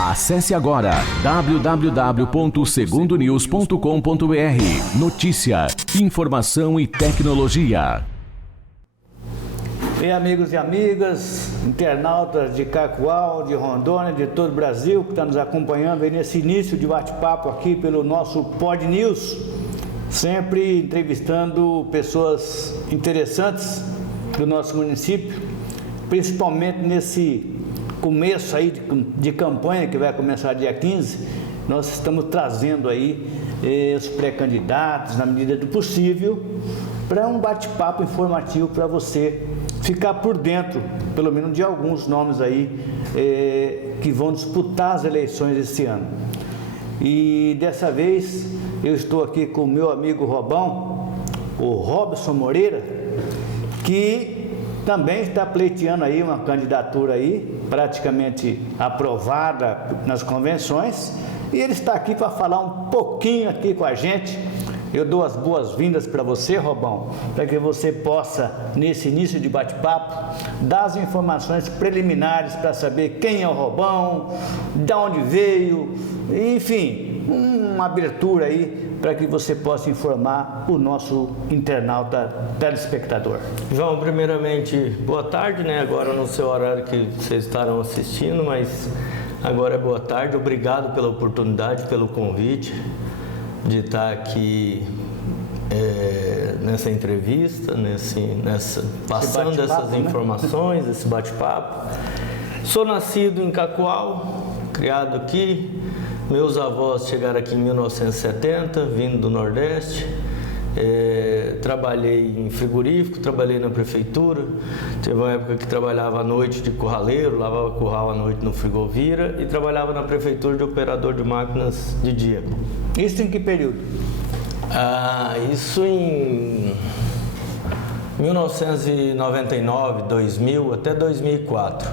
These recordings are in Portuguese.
Acesse agora www.segundonews.com.br. Notícia, informação e tecnologia. E amigos e amigas, internautas de Cacoal, de Rondônia, de todo o Brasil, que estão nos acompanhando aí nesse início de bate-papo aqui pelo nosso Pod News, sempre entrevistando pessoas interessantes do nosso município, principalmente nesse começo aí de campanha que vai começar dia 15, nós estamos trazendo aí os pré-candidatos, na medida do possível, para um bate-papo informativo para você ficar por dentro, pelo menos de alguns nomes aí que vão disputar as eleições esse ano. E dessa vez eu estou aqui com o meu amigo Robão, o Robson Moreira, que também está pleiteando aí uma candidatura aí, praticamente aprovada nas convenções, e ele está aqui para falar um pouquinho aqui com a gente. Eu dou as boas-vindas para você, Robão, para que você possa, nesse início de bate-papo, dar as informações preliminares para saber quem é o Robão, de onde veio, enfim, uma abertura aí para que você possa informar o nosso internauta telespectador. João, primeiramente, boa tarde, né? Agora no seu horário que vocês estarão assistindo, mas agora é boa tarde. Obrigado pela oportunidade, pelo convite de estar aqui nessa entrevista, passando essas informações, né? Esse bate-papo. Sou nascido em Cacoal, criado aqui. Meus avós chegaram aqui em 1970, vindo do Nordeste. Trabalhei em frigorífico, trabalhei na prefeitura. Teve uma época que trabalhava à noite de curraleiro, lavava curral à noite no Frigovira e trabalhava na prefeitura de operador de máquinas de dia. Isso em que período? Isso em 1999, 2000 até 2004.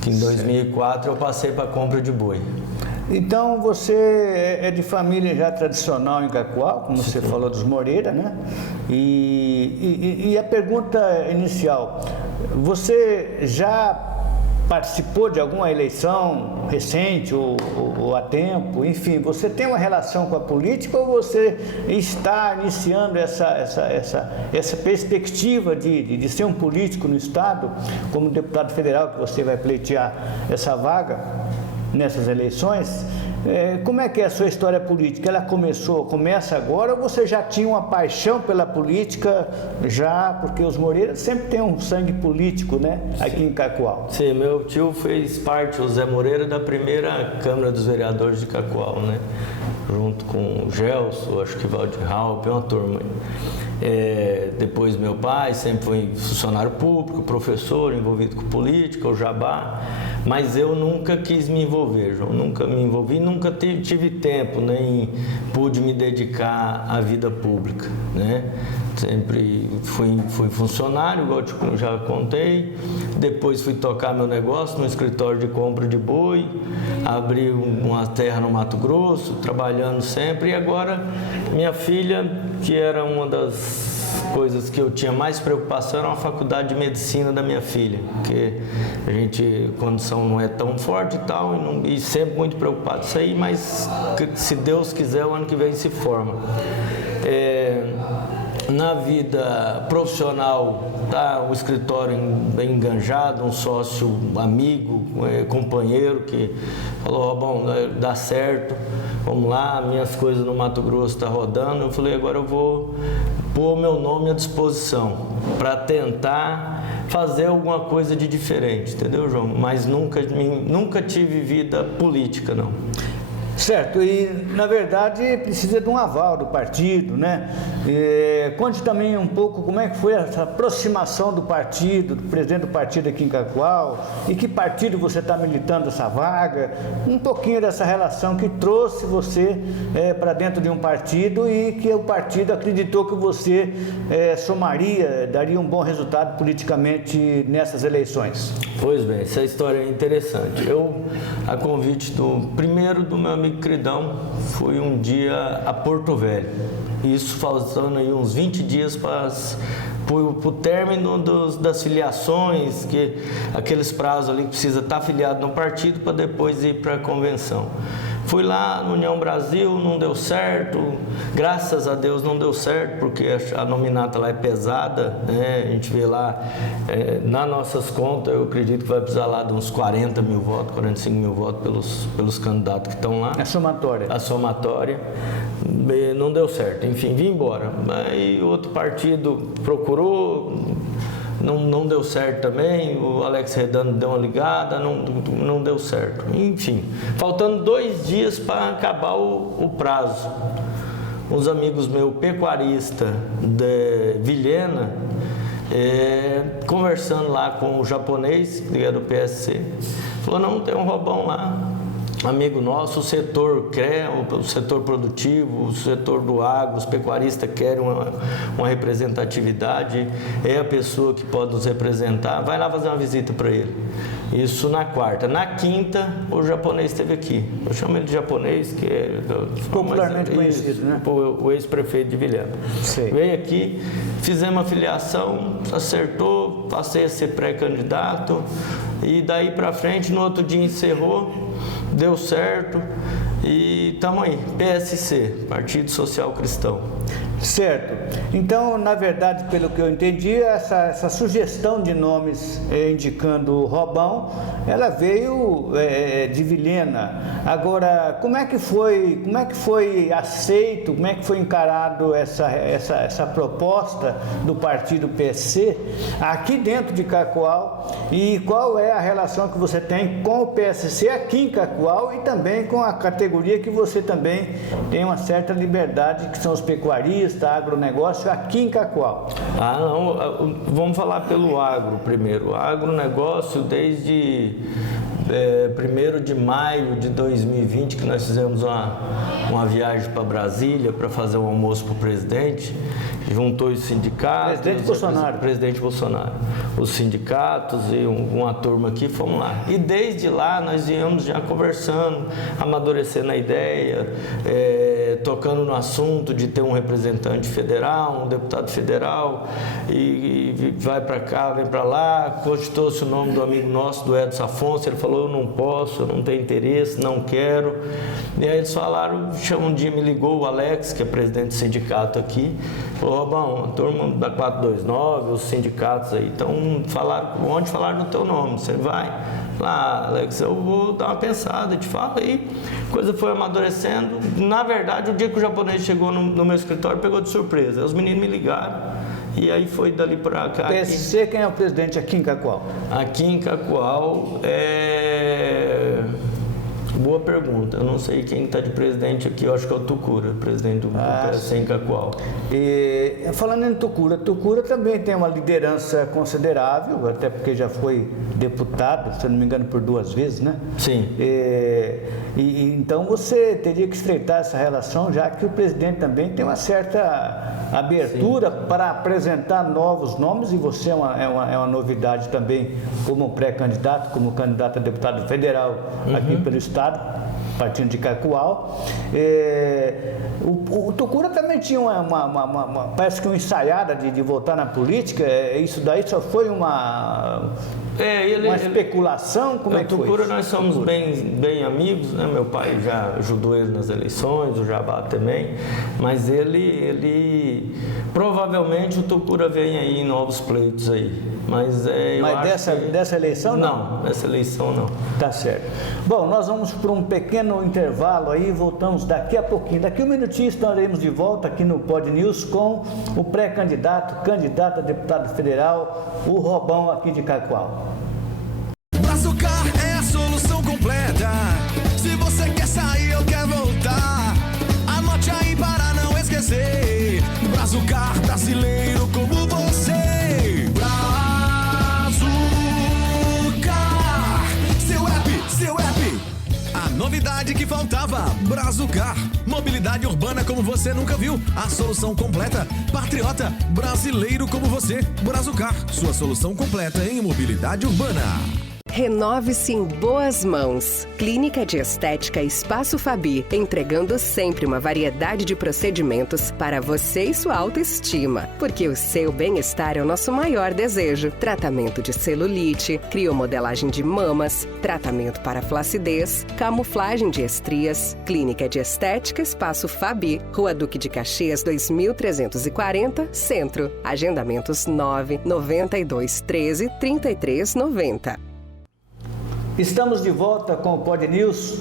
Que em 2004 eu passei para compra de boi. Então você é de família já tradicional em Cacoal, como você falou dos Moreira, né? E a pergunta inicial, você já participou de alguma eleição recente ou há tempo? Enfim, você tem uma relação com a política ou você está iniciando essa perspectiva de ser um político no Estado, como deputado federal que você vai pleitear essa vaga nessas eleições? Como é que é a sua história política? Ela começa agora ou você já tinha uma paixão pela política já, porque os Moreira sempre têm um sangue político, né? Aqui em Cacoal. Sim, meu tio fez parte, o Zé Moreira, da primeira Câmara dos Vereadores de Cacoal, né? Junto com o Gelson, acho que Valdir Raup, uma turma. Depois meu pai sempre foi funcionário público, professor, envolvido com política, o Jabá, mas eu nunca quis me envolver, João, nunca me envolvi, nunca tive tempo, nem pude me dedicar à vida pública, né? Sempre fui funcionário, igual eu já contei, depois fui tocar meu negócio no escritório de compra de boi, abri uma terra no Mato Grosso, trabalhando sempre, e agora minha filha, que era uma das coisas que eu tinha mais preocupação, era a faculdade de medicina da minha filha, porque a gente, a condição não é tão forte e tal, e sempre muito preocupado com isso aí, mas se Deus quiser, o ano que vem se forma. Na vida profissional, tá o escritório bem enganjado, um sócio amigo, companheiro que falou: Robão, dá certo, vamos lá, minhas coisas no Mato Grosso tá rodando. Eu falei: agora eu vou pôr meu nome à disposição para tentar fazer alguma coisa de diferente, entendeu, João? Mas nunca tive vida política, não. Certo, e na verdade precisa de um aval do partido, né? Conte também um pouco como é que foi essa aproximação do partido, do presidente do partido aqui em Cacoal, e que partido você está militando essa vaga, um pouquinho dessa relação que trouxe você para dentro de um partido e que o partido acreditou que você somaria, daria um bom resultado politicamente nessas eleições. Pois bem, essa história é interessante. Eu, a convite do meu amigo Cridão, fui um dia a Porto Velho. Isso faltando aí uns 20 dias para as o término das filiações, aqueles prazos ali que precisa estar afiliado no partido para depois ir para a convenção. Fui lá no União Brasil, não deu certo, graças a Deus não deu certo, porque a nominata lá é pesada, né? A gente vê lá, nas nossas contas, eu acredito que vai precisar lá de uns 40 mil votos, 45 mil votos pelos candidatos que estão lá. A somatória. A somatória. Não deu certo, enfim, vim embora. Aí o outro partido procurou, não deu certo também, o Alex Redando deu uma ligada, não deu certo. Enfim, faltando 2 dias para acabar o prazo. Uns amigos meus, pecuaristas de Vilhena, conversando lá com o japonês, que é do PSC, falou, não, tem um Robão lá, amigo nosso, o setor o setor produtivo, o setor do agro, os pecuaristas querem uma representatividade, é a pessoa que pode nos representar, vai lá fazer uma visita para ele. Isso na quarta. Na quinta, o japonês esteve aqui. Eu chamo ele de japonês, que é popularmente conhecido, né? O ex-prefeito de Vilhena. Veio aqui, fizemos a filiação, acertou, passei a ser pré-candidato, e daí para frente, no outro dia encerrou, deu certo e estamos aí, PSC, Partido Social Cristão. Certo. Então, na verdade, pelo que eu entendi, essa sugestão de nomes indicando o Robão, ela veio de Vilhena. Agora, como é que foi aceito, como é que foi encarado essa proposta do partido PSC aqui dentro de Cacoal, e qual é a relação que você tem com o PSC aqui em Cacoal e também com a categoria que você também tem uma certa liberdade, que são os pecuaristas, agronegócio aqui em Cacoal? Não, vamos falar pelo agro primeiro. O agronegócio, desde 1º de maio de 2020, que nós fizemos uma viagem para Brasília para fazer um almoço para o presidente, juntou os sindicatos. Presidente Bolsonaro. Os sindicatos e uma turma aqui, fomos lá. E desde lá nós íamos já conversando, amadurecendo a ideia, tocando no assunto de ter um representante federal, um deputado federal, e vai para cá, vem para lá. Cogitou-se o nome do amigo nosso, do Edson Afonso, ele falou, eu não posso, eu não tenho interesse, não quero. E aí eles falaram, um dia me ligou o Alex, que é presidente do sindicato aqui, falou, Robão, a turma da 429, os sindicatos aí, então falaram do teu nome, você vai? Alex, eu vou dar uma pensada, te falo aí. A coisa foi amadurecendo. Na verdade, o dia que o japonês chegou no meu escritório, pegou de surpresa. Os meninos me ligaram e aí foi dali para cá. PSC, quem é o presidente aqui em Cacoal? Aqui em Cacoal Boa pergunta. Eu não sei quem está de presidente aqui, eu acho que é o Tucura, presidente do PSC em Cacoal. E, falando em Tucura também tem uma liderança considerável, até porque já foi deputado, se eu não me engano, por 2 vezes, né? Sim. Então você teria que estreitar essa relação, já que o presidente também tem uma certa abertura para apresentar novos nomes, e você é uma novidade também como pré-candidato, como candidato a deputado federal aqui pelo Estado, partindo de Cacoal. O Tucura também tinha parece que uma ensaiada de voltar na política. Isso daí só foi uma especulação? Como é que foi? O Tucura, nós somos bem amigos, né? Meu pai já ajudou ele nas eleições, o Jabá também, mas ele provavelmente o Tucura vem aí em novos pleitos aí. Mas dessa eleição não? Não, dessa eleição não. Tá certo. Bom, nós vamos para um pequeno intervalo aí, voltamos daqui a pouquinho. Daqui um minutinho estaremos de volta aqui no Pod News com o candidato a deputado federal, o Robão aqui de Cacoal. Brazucar é a solução completa. Se você quer sair, eu quero voltar. Anote aí para não esquecer. Brazucar, brasileiro como você. Seu app, a novidade que faltava, Brazucar, mobilidade urbana como você nunca viu, a solução completa, patriota, brasileiro como você, Brazucar, sua solução completa em mobilidade urbana. Renove-se em boas mãos. Clínica de Estética Espaço Fabi, entregando sempre uma variedade de procedimentos para você e sua autoestima. Porque o seu bem-estar é o nosso maior desejo. Tratamento de celulite, criomodelagem de mamas, tratamento para flacidez, camuflagem de estrias. Clínica de Estética Espaço Fabi, Rua Duque de Caxias 2340, Centro. Agendamentos 992133390. Estamos de volta com o Pod News,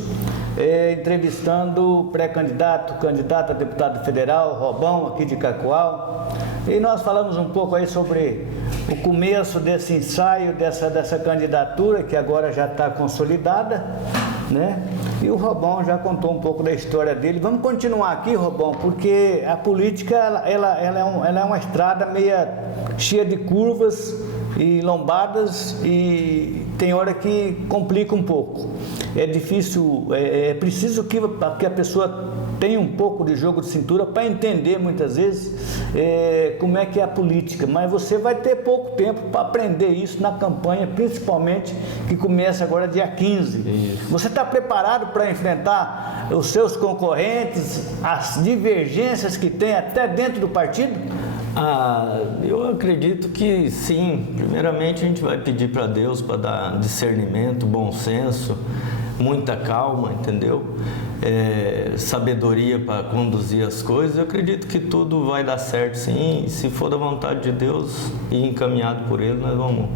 entrevistando o pré-candidato, candidato a deputado federal, Robão, aqui de Cacoal. E nós falamos um pouco aí sobre o começo desse ensaio, dessa candidatura, que agora já está consolidada, né? E o Robão já contou um pouco da história dele. Vamos continuar aqui, Robão, porque a política ela é uma estrada meia cheia de curvas e lombadas, e tem hora que complica um pouco. É difícil, é preciso que a pessoa tenha um pouco de jogo de cintura para entender muitas vezes como é que é a política, mas você vai ter pouco tempo para aprender isso na campanha, principalmente que começa agora dia 15. Isso. Você está preparado para enfrentar os seus concorrentes, as divergências que tem até dentro do partido? Eu acredito que sim. Primeiramente a gente vai pedir para Deus para dar discernimento, bom senso, muita calma, entendeu? Sabedoria para conduzir as coisas. Eu acredito que tudo vai dar certo, sim. E se for da vontade de Deus e encaminhado por Ele, nós vamos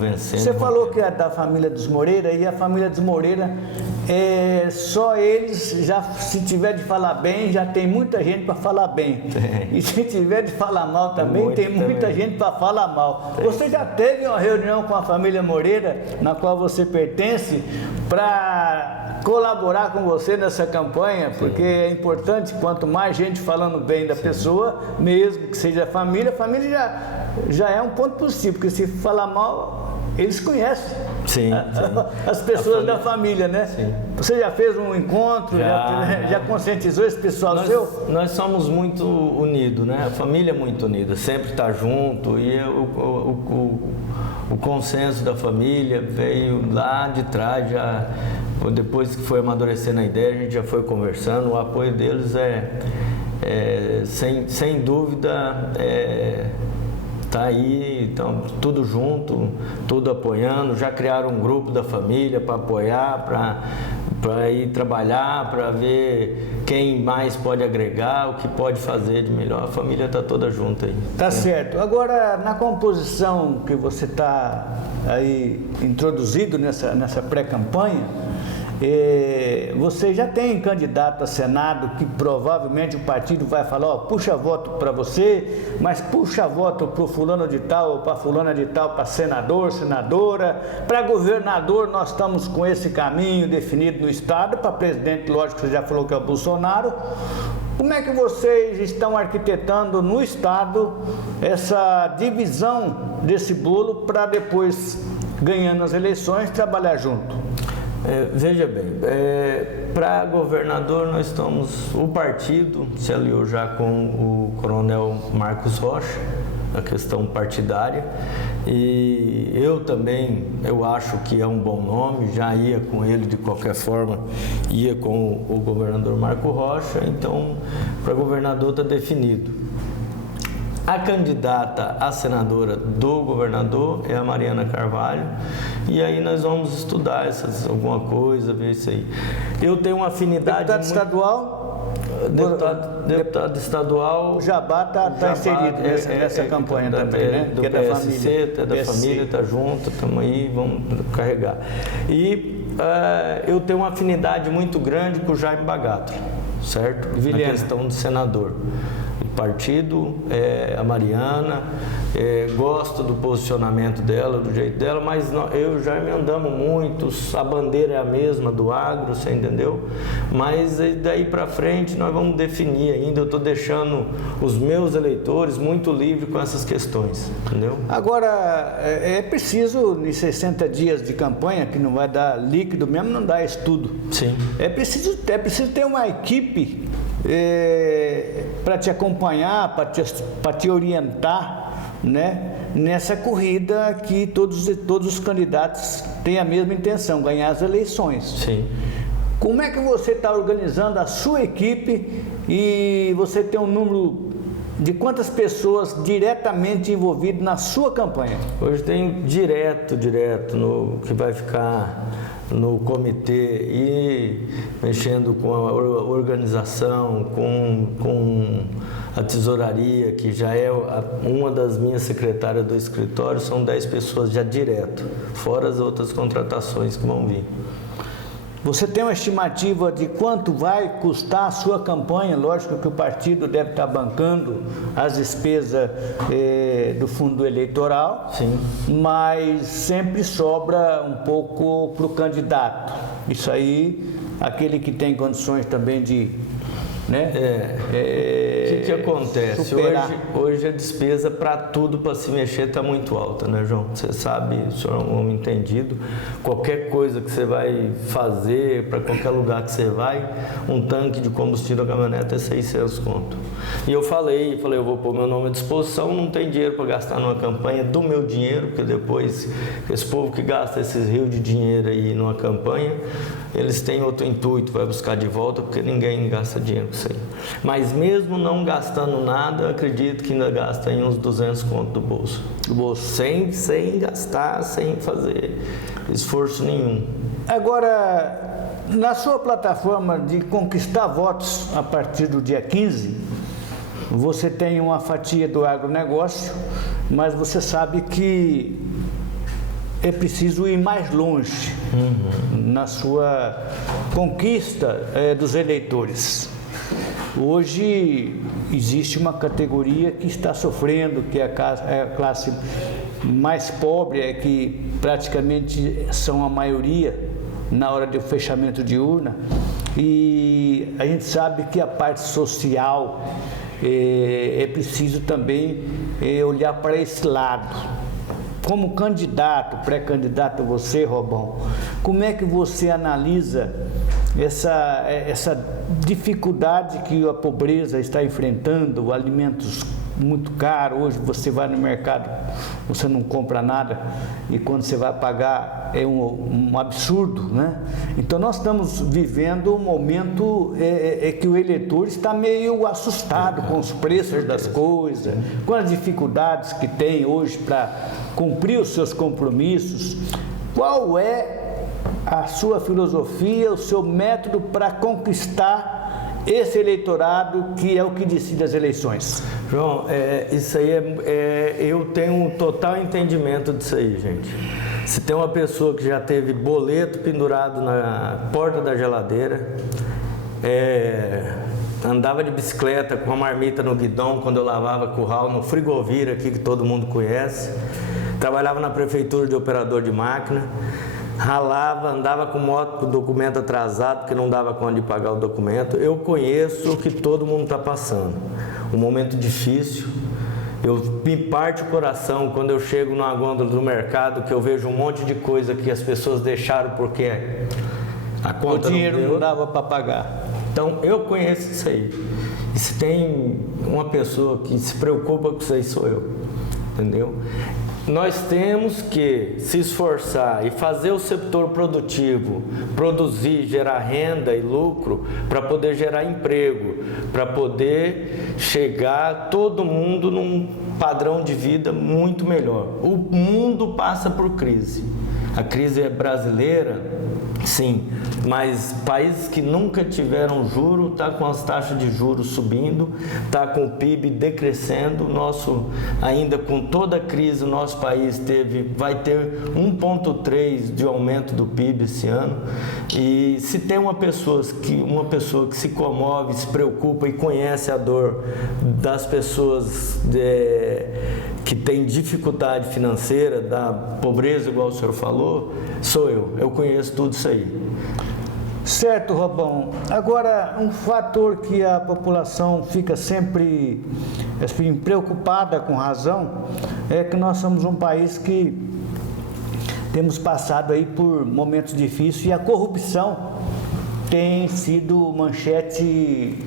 vencer. Você falou que é da família dos Moreira, e a família dos Moreira, só eles, já se tiver de falar bem, já tem muita gente para falar bem. E se tiver de falar mal também, tem muita gente para falar mal. Você já teve uma reunião com a família Moreira, na qual você pertence, para colaborar com você nessa campanha? Porque é importante, quanto mais gente falando bem da pessoa, mesmo que seja a família já é um ponto positivo, porque se falar mal, eles conhecem. Sim. As pessoas da família, né? Sim. Você já fez um encontro, já conscientizou esse pessoal seu? Nós somos muito unidos, né? A família é muito unida, sempre está junto, e o consenso da família veio lá de trás, já depois que foi amadurecendo a ideia, a gente já foi conversando. O apoio deles sem dúvida, tá aí, então, tudo junto, tudo apoiando. Já criaram um grupo da família para apoiar, para ir trabalhar, para ver quem mais pode agregar, o que pode fazer de melhor. A família está toda junta aí. Tá certo. Agora, na composição que você está aí introduzido nessa pré-campanha, você já tem candidato a Senado que provavelmente o partido vai falar, puxa voto para você, mas puxa voto para o fulano de tal ou para fulana de tal, para senador, senadora. Para governador nós estamos com esse caminho definido no estado. Para presidente, lógico, você já falou que é o Bolsonaro. Como é que vocês estão arquitetando no estado essa divisão desse bolo para depois, ganhando as eleições, trabalhar junto? Veja bem, para governador nós estamos, o partido se aliou já com o coronel Marcos Rocha, a questão partidária, e eu também, eu acho que é um bom nome, já ia com ele de qualquer forma, ia com o governador Marcos Rocha, então para governador está definido. A candidata a senadora do governador é a Mariana Carvalho, e aí nós vamos estudar alguma coisa, ver isso aí. Eu tenho uma afinidade... Deputado estadual? Deputado estadual... O Jabá está inserido nessa campanha também, né? Do PSC, da família, está junto, estamos aí, vamos carregar. E eu tenho uma afinidade muito grande com o Jaime Bagatro, certo? Na questão do senador. Partido, a Mariana, gosto do posicionamento dela, do jeito dela, mas eu e o Jaime andamos muito, a bandeira é a mesma do agro, você entendeu? Mas daí para frente nós vamos definir ainda. Eu estou deixando os meus eleitores muito livres com essas questões, entendeu? Agora, é preciso, em 60 dias de campanha, que não vai dar líquido mesmo, não dá estudo. Sim. É preciso ter uma equipe para te acompanhar, para te orientar, né? nessa corrida que todos os candidatos têm a mesma intenção, ganhar as eleições. Sim. Como é que você está organizando a sua equipe e você tem um número de quantas pessoas diretamente envolvidas na sua campanha? Hoje tem direto no que vai ficar no comitê e mexendo com a organização, com a tesouraria, que já é uma das minhas secretárias do escritório, são 10 pessoas já direto, fora as outras contratações que vão vir. Você tem uma estimativa de quanto vai custar a sua campanha? Lógico que o partido deve estar bancando as despesas do fundo eleitoral, sim, mas sempre sobra um pouco para o candidato. Isso aí, aquele que tem condições também de... né? O que acontece? Hoje a despesa para tudo, para se mexer, está muito alta, né, João? Você sabe, o senhor é um homem entendido. Qualquer coisa que você vai fazer, para qualquer lugar que você vai, um tanque de combustível, a caminhonete é 600 conto. E eu falei, eu vou pôr meu nome à disposição, não tem dinheiro para gastar numa campanha do meu dinheiro, porque depois, esse povo que gasta esses rios de dinheiro aí numa campanha, eles têm outro intuito, vai buscar de volta, porque ninguém gasta dinheiro com isso aí. Mas mesmo não gastando nada, eu acredito que ainda gasta aí uns 200 conto do bolso. Sem gastar, sem fazer esforço nenhum. Agora, na sua plataforma de conquistar votos a partir do dia 15, você tem uma fatia do agronegócio, mas você sabe que é preciso ir mais longe na sua conquista dos eleitores. Hoje existe uma categoria que está sofrendo, que é a classe mais pobre, que praticamente são a maioria na hora do fechamento de urna, e a gente sabe que a parte social é preciso também olhar para esse lado. Como candidato, pré-candidato você, Robão, como é que você analisa essa dificuldade que a pobreza está enfrentando, alimentos muito caros? Hoje você vai no mercado, você não compra nada e quando você vai pagar é um absurdo, né? Então nós estamos vivendo um momento que o eleitor está meio assustado com os preços das coisas, com as dificuldades que tem hoje para cumprir os seus compromissos. Qual é a sua filosofia, o seu método para conquistar esse eleitorado que é o que decide as eleições? João, isso aí eu tenho um total entendimento disso aí, gente. Se tem uma pessoa que já teve boleto pendurado na porta da geladeira, andava de bicicleta com a marmita no guidão quando eu lavava curral no Frigovira aqui, que todo mundo conhece, trabalhava na prefeitura de operador de máquina, ralava, andava com moto com o documento atrasado porque não dava conta de pagar o documento. Eu conheço o que todo mundo está passando, um momento difícil. Me parte o coração quando eu chego numa gôndola do mercado, que eu vejo um monte de coisa que as pessoas deixaram porque a conta o dinheiro não dava para pagar. Então eu conheço isso aí. E se tem uma pessoa que se preocupa com isso aí, sou eu, entendeu? Nós temos que se esforçar e fazer o setor produtivo produzir, gerar renda e lucro para poder gerar emprego, para poder chegar todo mundo num padrão de vida muito melhor. O mundo passa por crise. A crise é brasileira, sim, mas países que nunca tiveram juro, está com as taxas de juros subindo, está com o PIB decrescendo. Ainda com toda a crise, o nosso país vai ter 1,3% de aumento do PIB esse ano. E se tem uma pessoa que se comove, se preocupa e conhece a dor das pessoas que têm dificuldade financeira, da pobreza, igual o senhor falou, sou eu. Eu conheço tudo isso aí. Certo, Robão. Agora, um fator que a população fica sempre preocupada, com razão, é que nós somos um país que temos passado aí por momentos difíceis e a corrupção tem sido manchete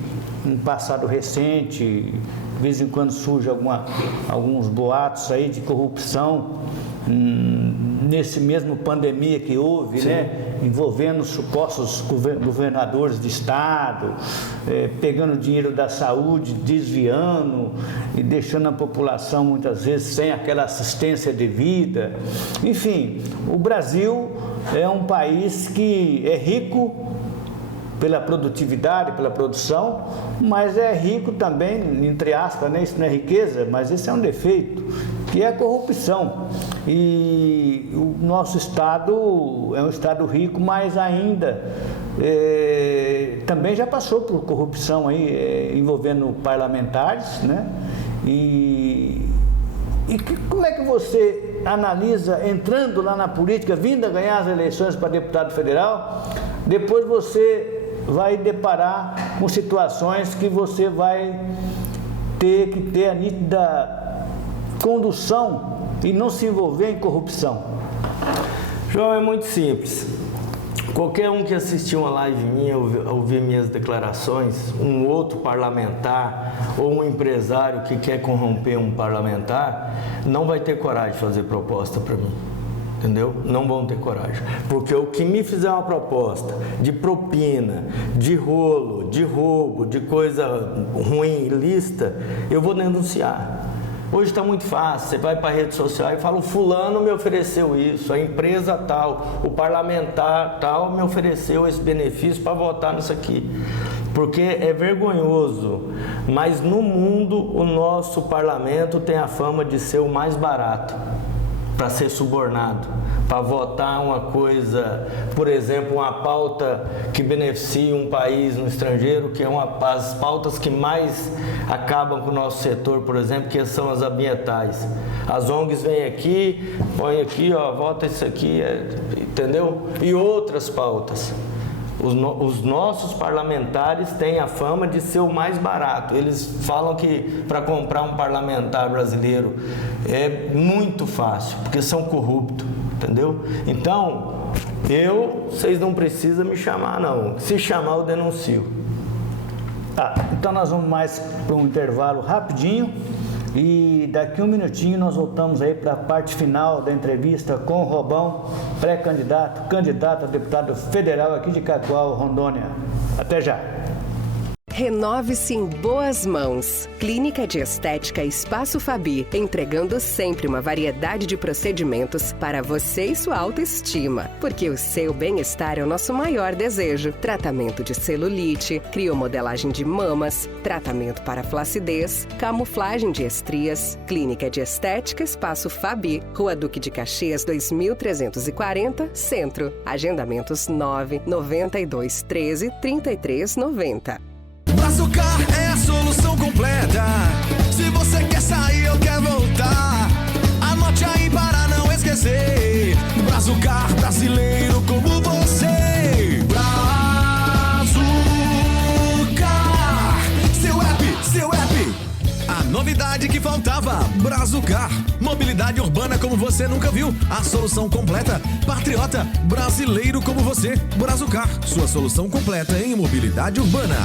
um passado recente, de vez em quando surge alguns boatos aí de corrupção, nesse mesmo pandemia que houve, né, envolvendo supostos governadores de estado, pegando dinheiro da saúde, desviando e deixando a população muitas vezes sem aquela assistência devida. Enfim, o Brasil é um país que é rico pela produtividade, pela produção, mas é rico também, entre aspas, né? Isso não é riqueza, mas esse é um defeito, que é a corrupção. E o nosso estado é um estado rico, mas ainda também já passou por corrupção aí, envolvendo parlamentares, né? E como é que você analisa, entrando lá na política, vindo a ganhar as eleições para deputado federal, depois você vai deparar com situações que você vai ter que ter a nítida condução e não se envolver em corrupção? João, é muito simples. Qualquer um que assistiu uma live minha, ouvir minhas declarações, um outro parlamentar ou um empresário que quer corromper um parlamentar, não vai ter coragem de fazer proposta para mim. Entendeu? Não vão ter coragem. Porque o que me fizer uma proposta de propina, de rolo, de roubo, de coisa ruim, ilícita, eu vou denunciar. Hoje está muito fácil, você vai para a rede social e fala: o fulano me ofereceu isso, a empresa tal, o parlamentar tal me ofereceu esse benefício para votar nisso aqui. Porque é vergonhoso, mas no mundo o nosso parlamento tem a fama de ser o mais barato para ser subornado, para votar uma coisa, por exemplo, uma pauta que beneficia um país no estrangeiro, que é as pautas que mais acabam com o nosso setor, por exemplo, que são as ambientais. As ONGs vêm aqui, põem aqui, ó, vota isso aqui, entendeu? E outras pautas. Os nossos parlamentares têm a fama de ser o mais barato. Eles falam que para comprar um parlamentar brasileiro é muito fácil, porque são corruptos, entendeu? Então, vocês não precisam me chamar, não. Se chamar, eu denuncio. Então nós vamos mais para um intervalo rapidinho e daqui um minutinho nós voltamos aí para a parte final da entrevista com o Robão, candidato a deputado federal aqui de Cacoal, Rondônia. Até já! Renove-se em boas mãos. Clínica de Estética Espaço Fabi, entregando sempre uma variedade de procedimentos para você e sua autoestima. Porque o seu bem-estar é o nosso maior desejo. Tratamento de celulite, criomodelagem de mamas, tratamento para flacidez, camuflagem de estrias. Clínica de Estética Espaço Fabi, Rua Duque de Caxias 2340, Centro. Agendamentos 992 13 33 90. Brazucar é a solução completa. Se você quer sair ou quer voltar, anote aí para não esquecer. Brazucar, brasileiro como você. Brazucar, seu app. A novidade que faltava, Brazucar. Mobilidade urbana como você nunca viu. A solução completa. Patriota, brasileiro como você. Brazucar, sua solução completa em mobilidade urbana.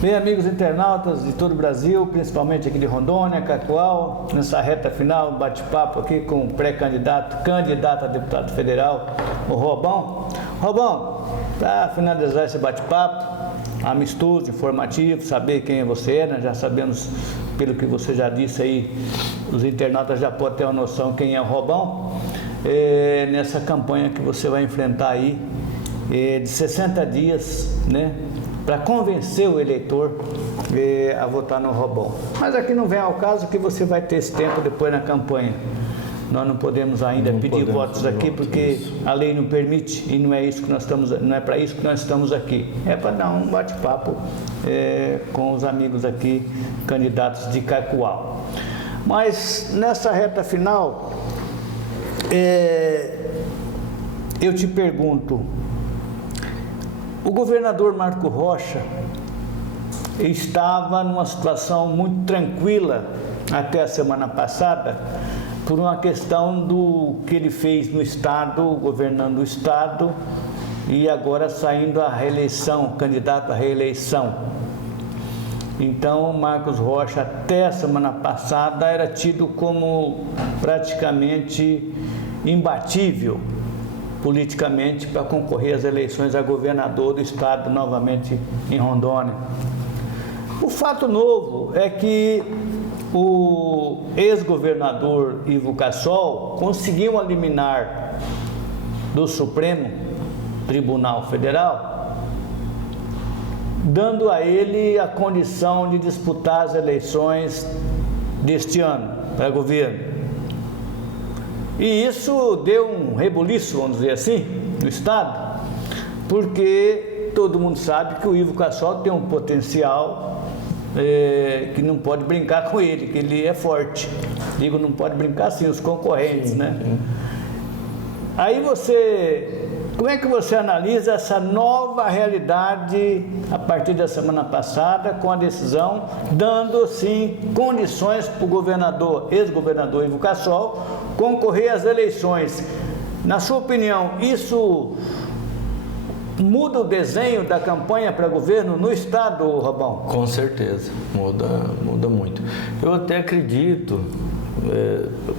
Bem, amigos internautas de todo o Brasil, principalmente aqui de Rondônia, Cacoal, nessa reta final, um bate-papo aqui com o candidato a deputado federal, o Robão. Robão, para finalizar esse bate-papo, amistoso, informativo, saber quem você é, nós já sabemos, pelo que você já disse aí, os internautas já podem ter uma noção quem é o Robão, nessa campanha que você vai enfrentar aí, de 60 dias, né? Para convencer o eleitor a votar no Robão. Mas aqui não vem ao caso que você vai ter esse tempo depois na campanha. Nós não podemos ainda pedir votos aqui porque a lei não permite e não é para isso que nós estamos aqui. É para dar um bate-papo com os amigos aqui, candidatos de Cacoal. Mas nessa reta final, eu te pergunto, o governador Marco Rocha estava numa situação muito tranquila até a semana passada por uma questão do que ele fez no estado, governando o estado, e agora saindo à reeleição, candidato à reeleição. Então, Marcos Rocha, até a semana passada, era tido como praticamente imbatível politicamente para concorrer às eleições a governador do estado, novamente em Rondônia. O fato novo é que o ex-governador Ivo Cassol conseguiu eliminar do Supremo Tribunal Federal, dando a ele a condição de disputar as eleições deste ano para governo. E isso deu um rebuliço, vamos dizer assim, no estado, porque todo mundo sabe que o Ivo Cassol tem um potencial que não pode brincar com ele, que ele é forte. Digo, não pode brincar assim, os concorrentes, sim, né? Sim. Aí como é que você analisa essa nova realidade a partir da semana passada, com a decisão, dando, sim, condições para o governador, ex-governador Ivo Cassol, concorrer às eleições? Na sua opinião, isso muda o desenho da campanha para governo no estado, Robão? Com certeza, muda muito. Eu até acredito,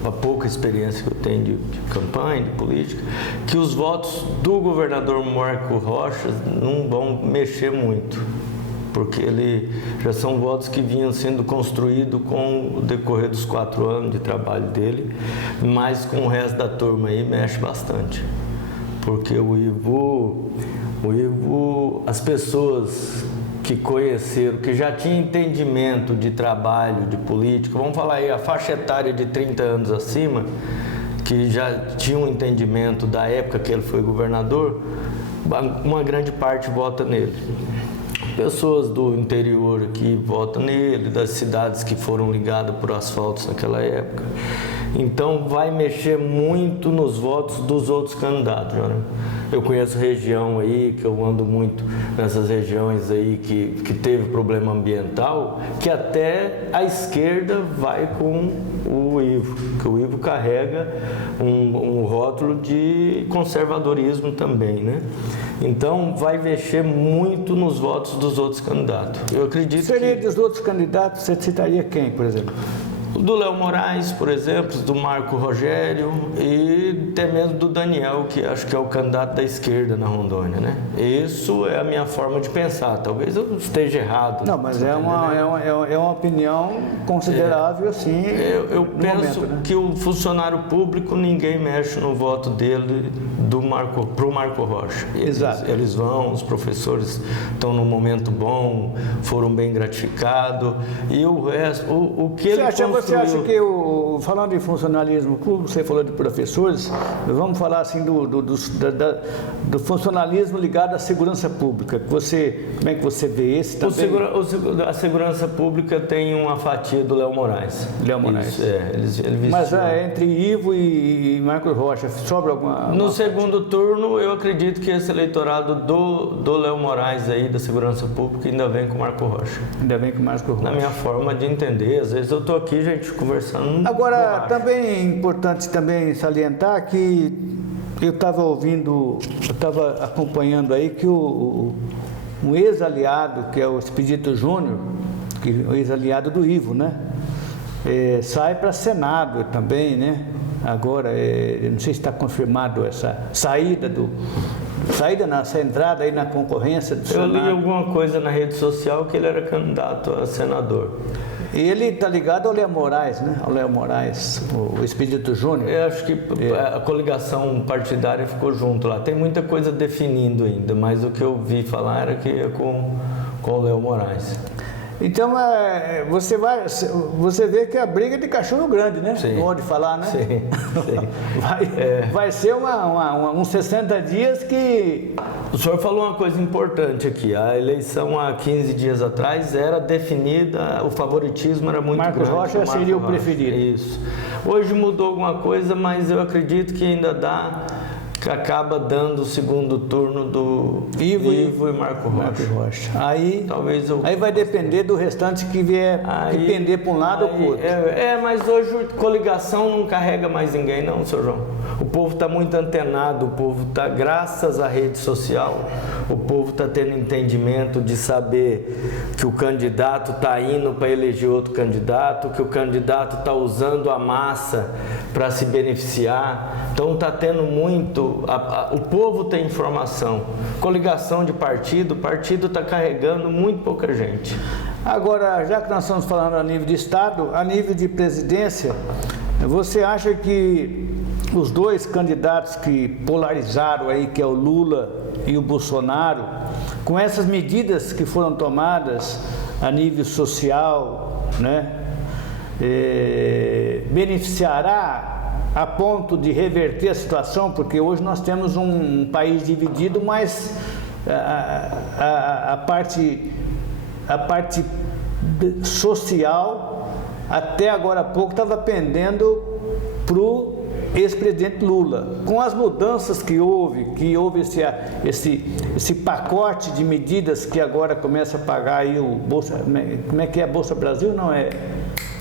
a pouca experiência que eu tenho de campanha, de política, que os votos do governador Marcos Rocha não vão mexer muito, porque já são votos que vinham sendo construídos com o decorrer dos 4 anos de trabalho dele, mas com o resto da turma aí mexe bastante, porque o Ivo, as pessoas que conheceram, que já tinham entendimento de trabalho, de política, vamos falar aí, a faixa etária de 30 anos acima, que já tinha um entendimento da época que ele foi governador, uma grande parte vota nele. Pessoas do interior aqui votam nele, das cidades que foram ligadas por asfaltos naquela época. Então vai mexer muito nos votos dos outros candidatos, né? Eu conheço região aí, que eu ando muito nessas regiões aí que teve problema ambiental, que até a esquerda vai com o Ivo, que o Ivo carrega um rótulo de conservadorismo também, né? Então vai mexer muito nos votos dos outros candidatos. Eu acredito Seria dos outros candidatos, você citaria quem, por exemplo? Do Léo Moraes, por exemplo, do Marco Rogério e até mesmo do Daniel, que acho que é o candidato da esquerda na Rondônia, né? Isso é a minha forma de pensar. Talvez eu esteja errado. Não, mas é uma opinião considerável, sim. Eu penso momento, né? Que o funcionário público, ninguém mexe no voto dele pro Marco Rocha. Exato. Eles vão, os professores estão num momento bom, foram bem gratificados, e o resto, o que ele construiu... Você acha que, falando em funcionalismo público, você falou de professores, vamos falar assim do funcionalismo ligado à segurança pública. Como é que você vê esse também? A segurança pública tem uma fatia do Léo Moraes. Léo Moraes. Ele Mas entre Ivo e Marcos Rocha, sobra alguma... No segundo turno, eu acredito que esse eleitorado do Léo Moraes aí, da segurança pública, ainda vem com o Marcos Rocha. Ainda vem com o Marcos Rocha. Na minha forma de entender. Às vezes eu estou aqui, gente, conversando. Agora, também é importante também salientar que eu estava acompanhando aí que um ex-aliado, que é o Expedito Júnior, o ex-aliado do Ivo, né? Sai para Senado também, né? Agora, não sei se está confirmado essa saída nessa entrada aí na concorrência do Senado. Eu li alguma coisa na rede social que ele era candidato a senador. E ele está ligado ao Léo Moraes, né? Ao Léo Moraes, o Expedito Júnior. Eu acho que a coligação partidária ficou junto lá. Tem muita coisa definindo ainda, mas o que eu vi falar era que ia com o Léo Moraes. Então, você vê que a briga de cachorro grande, né? Sim. Não pode falar, né? Sim. Vai ser uns 60 dias que... O senhor falou uma coisa importante aqui. A eleição há 15 dias atrás era definida, o favoritismo era muito grande. Marcos Rocha seria o preferido. Isso. Hoje mudou alguma coisa, mas eu acredito que ainda dá que acaba dando o segundo turno do Ivo e Marco Rocha. Aí vai depender do restante que vier depender para um lado ou para o outro. Mas hoje coligação não carrega mais ninguém não, seu João. O povo está muito antenado, o povo está, graças à rede social, o povo está tendo entendimento de saber que o candidato está indo para eleger outro candidato, que o candidato está usando a massa para se beneficiar. Então está tendo muito, o povo tem informação. Coligação de partido, o partido está carregando muito pouca gente. Agora, já que nós estamos falando a nível de Estado, a nível de presidência, você acha que os dois candidatos que polarizaram aí, que é o Lula e o Bolsonaro, com essas medidas que foram tomadas a nível social, né, beneficiará a ponto de reverter a situação? Porque hoje nós temos um país dividido, mas a parte social até agora há pouco estava pendendo para o ex-presidente Lula. Com as mudanças que houve esse pacote de medidas que agora começa a pagar aí o Bolsa, como é que é? Bolsa Brasil? Não é?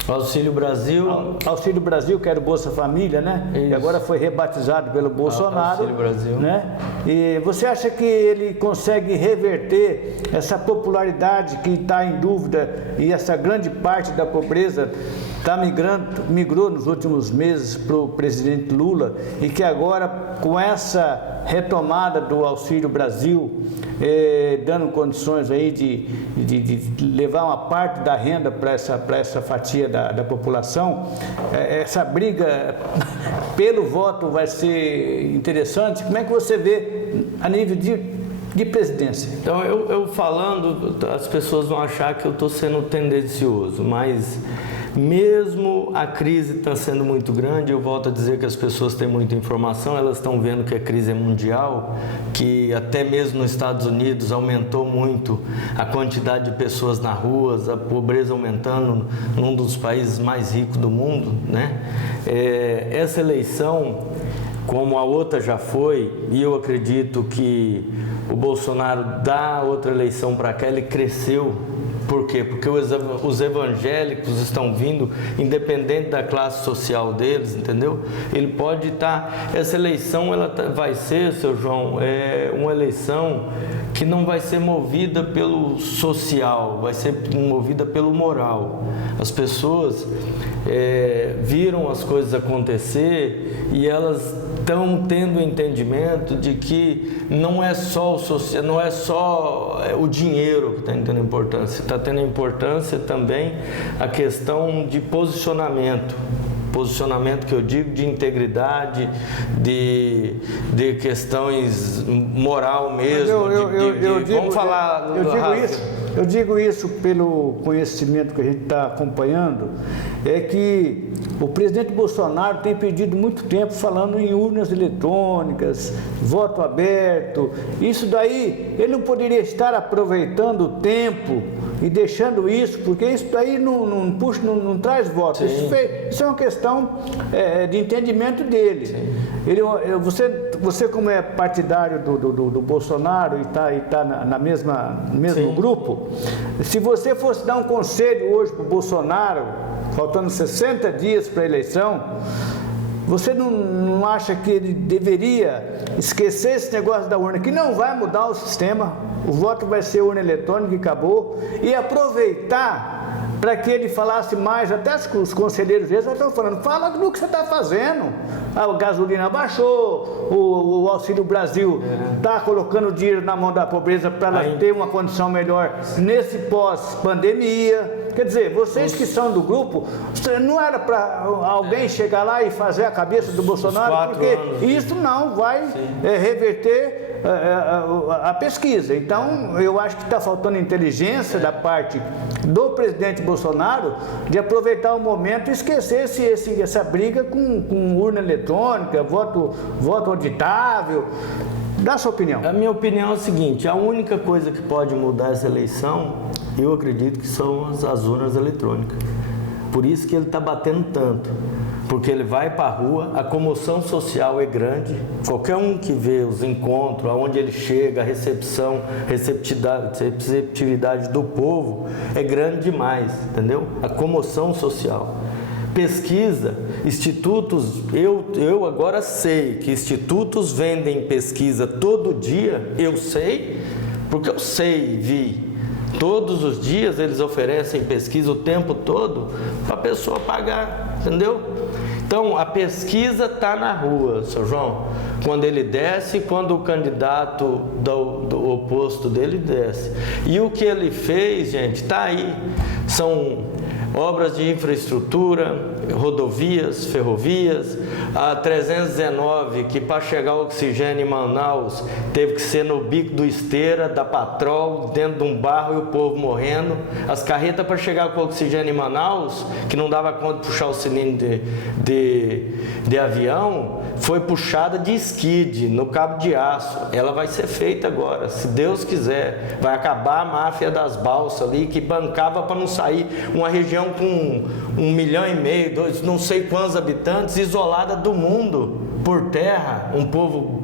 Auxílio Brasil. Auxílio Brasil, que era o Bolsa Família, né? Isso. E agora foi rebatizado pelo Bolsonaro. Auxílio Brasil. Né? E você acha que ele consegue reverter essa popularidade que está em dúvida e essa grande parte da pobreza migrou nos últimos meses para o presidente Lula, e que agora, com essa retomada do Auxílio Brasil, dando condições aí de levar uma parte da renda para essa fatia da população, essa briga pelo voto vai ser interessante? Como é que você vê a nível de presidência? Então, eu falando, as pessoas vão achar que eu estou sendo tendencioso, mas mesmo a crise está sendo muito grande, eu volto a dizer que as pessoas têm muita informação, elas estão vendo que a crise é mundial, que até mesmo nos Estados Unidos aumentou muito a quantidade de pessoas nas ruas, a pobreza aumentando num dos países mais ricos do mundo, né? Essa eleição, como a outra já foi, e eu acredito que o Bolsonaro, da outra eleição para cá, ele cresceu. Por quê? Porque os evangélicos estão vindo, independente da classe social deles, entendeu? Ele pode estar... Essa eleição, vai ser, seu João, uma eleição que não vai ser movida pelo social, vai ser movida pelo moral. As pessoas viram as coisas acontecer e elas estão tendo entendimento de que não é só o social, não é só o dinheiro que está tendo importância, está tendo importância também a questão de posicionamento que eu digo de integridade, de questões moral mesmo. Eu digo isso pelo conhecimento que a gente está acompanhando, é que o presidente Bolsonaro tem perdido muito tempo falando em urnas eletrônicas, voto aberto. Isso daí, ele não poderia estar aproveitando o tempo e deixando isso, porque isso daí não traz voto. Isso é uma questão de entendimento dele. Você como é partidário do Bolsonaro e está no mesmo grupo, se você fosse dar um conselho hoje para o Bolsonaro, faltando 60 dias para a eleição, você não acha que ele deveria esquecer esse negócio da urna, que não vai mudar o sistema, o voto vai ser urna eletrônica e acabou, e aproveitar para que ele falasse mais, até os conselheiros deles estão falando, fala do que você está fazendo. A gasolina baixou, o Auxílio Brasil está colocando dinheiro na mão da pobreza para ela ter uma condição melhor nesse pós-pandemia. Quer dizer, vocês que são do grupo, não era para alguém chegar lá e fazer a cabeça do Bolsonaro, porque isso não vai reverter a pesquisa. Então, eu acho que está faltando inteligência da parte do presidente Bolsonaro de aproveitar o momento e esquecer essa briga com urna eletrônica, voto auditável. Dá a sua opinião. A minha opinião é a seguinte: a única coisa que pode mudar essa eleição, eu acredito que são as urnas eletrônicas. Por isso que ele está batendo tanto. porque ele vai para a rua, a comoção social é grande, qualquer um que vê os encontros, aonde ele chega, a receptividade do povo é grande demais, entendeu? A comoção social. Pesquisa, institutos, eu agora sei que institutos vendem pesquisa todo dia, eu sei, porque eu sei, vi. Todos os dias eles oferecem pesquisa o tempo todo para a pessoa pagar, entendeu? Então a pesquisa está na rua, seu João, quando ele desce e quando o candidato do oposto dele desce. E o que ele fez, gente, está aí. São obras de infraestrutura, rodovias, ferrovias, a 319, que para chegar o oxigênio em Manaus teve que ser no bico do Esteira, da Patrol, dentro de um barro e o povo morrendo. As carretas para chegar com o oxigênio em Manaus, que não dava conta de puxar o cilindro de avião, foi puxada de skid, no cabo de aço. Ela vai ser feita agora, se Deus quiser. Vai acabar a máfia das balsas ali, que bancava para não sair uma região com 1,5 milhão, não sei quantos habitantes, isolada do mundo, por terra, um povo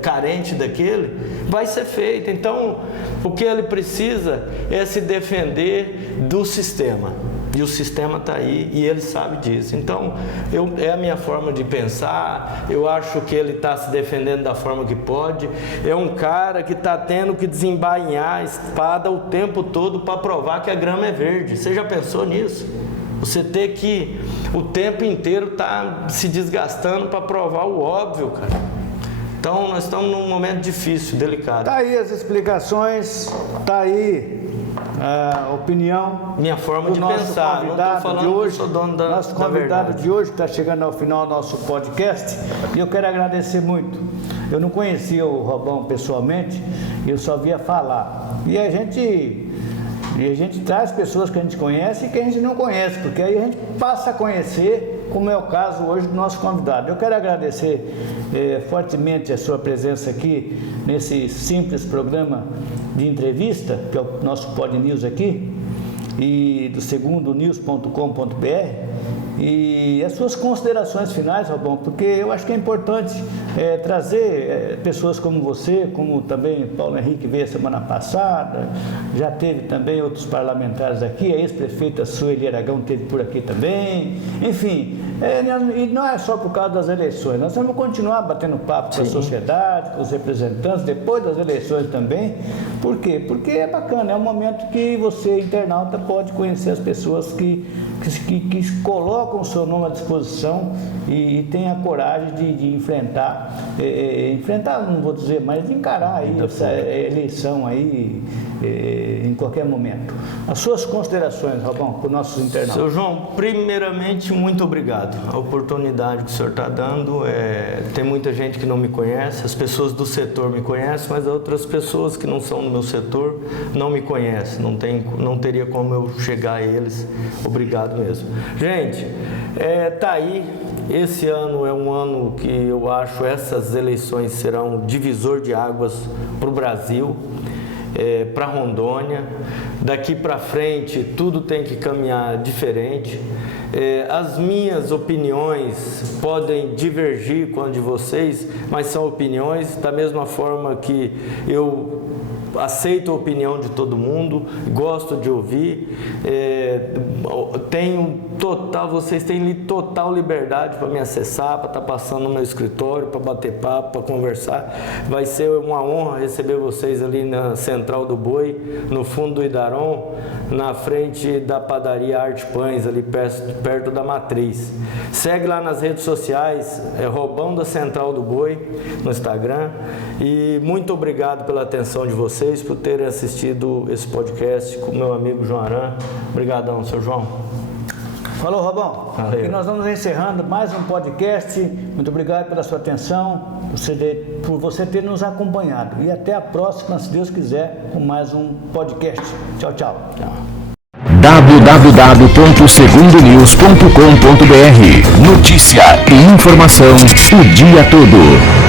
carente daquele, vai ser feito. Então, o que ele precisa é se defender do sistema. E o sistema está aí e ele sabe disso. Então, é a minha forma de pensar. Eu acho que ele está se defendendo da forma que pode. É um cara que está tendo que desembainhar a espada o tempo todo para provar que a grama é verde. Você já pensou nisso? Você ter que o tempo inteiro tá se desgastando para provar o óbvio, cara. Então, nós estamos num momento difícil, delicado. Tá aí as explicações, tá aí a opinião. Minha forma de pensar. Não estou falando que eu sou dono da nosso convidado de hoje, que está chegando ao final do nosso podcast, e eu quero agradecer muito. Eu não conhecia o Robão pessoalmente, eu só via falar. E a gente traz pessoas que a gente conhece e que a gente não conhece, porque aí a gente passa a conhecer, como é o caso hoje do nosso convidado. Eu quero agradecer fortemente a sua presença aqui nesse simples programa de entrevista, que é o nosso Pod News aqui, e do segundonews.com.br. E as suas considerações finais, Robão, porque eu acho que é importante trazer pessoas como você, como também Paulo Henrique veio a semana passada, já teve também outros parlamentares aqui, a ex-prefeita Sueli Aragão esteve por aqui também, enfim, e não é só por causa das eleições, nós vamos continuar batendo papo com a sociedade, com os representantes, depois das eleições também. Por quê? Porque é bacana, é um momento que você, internauta, pode conhecer as pessoas que colocam o seu nome à disposição e tem a coragem de enfrentar, não vou dizer, mas de encarar aí essa eleição aí em qualquer momento. As suas considerações, Robão, para os nossos internautas. Seu João, primeiramente, muito obrigado. A oportunidade que o senhor está dando, tem muita gente que não me conhece, as pessoas do setor me conhecem, mas outras pessoas que não são do meu setor não me conhecem, não teria como eu chegar a eles. Obrigado mesmo. Gente, tá aí, esse ano é um ano que eu acho essas eleições serão um divisor de águas para o Brasil, para Rondônia. Daqui para frente tudo tem que caminhar diferente. As minhas opiniões podem divergir com a de vocês, mas são opiniões, da mesma forma que eu aceito a opinião de todo mundo, gosto de ouvir, vocês têm total liberdade para me acessar, para estar passando no meu escritório, para bater papo, para conversar. Vai ser uma honra receber vocês ali na Central do Boi, no fundo do Idaron, na frente da padaria Arte Pães, ali perto da Matriz. Segue lá nas redes sociais, Robão da Central do Boi, no Instagram. E muito obrigado pela atenção de vocês, por terem assistido esse podcast com o meu amigo João Aran. Obrigadão, seu João. Falou, Robão. Valeu. E nós vamos encerrando mais um podcast. Muito obrigado pela sua atenção, por você ter nos acompanhado. E até a próxima, se Deus quiser, com mais um podcast. Tchau, tchau. www.segundonews.com.br. Notícia e informação o dia todo.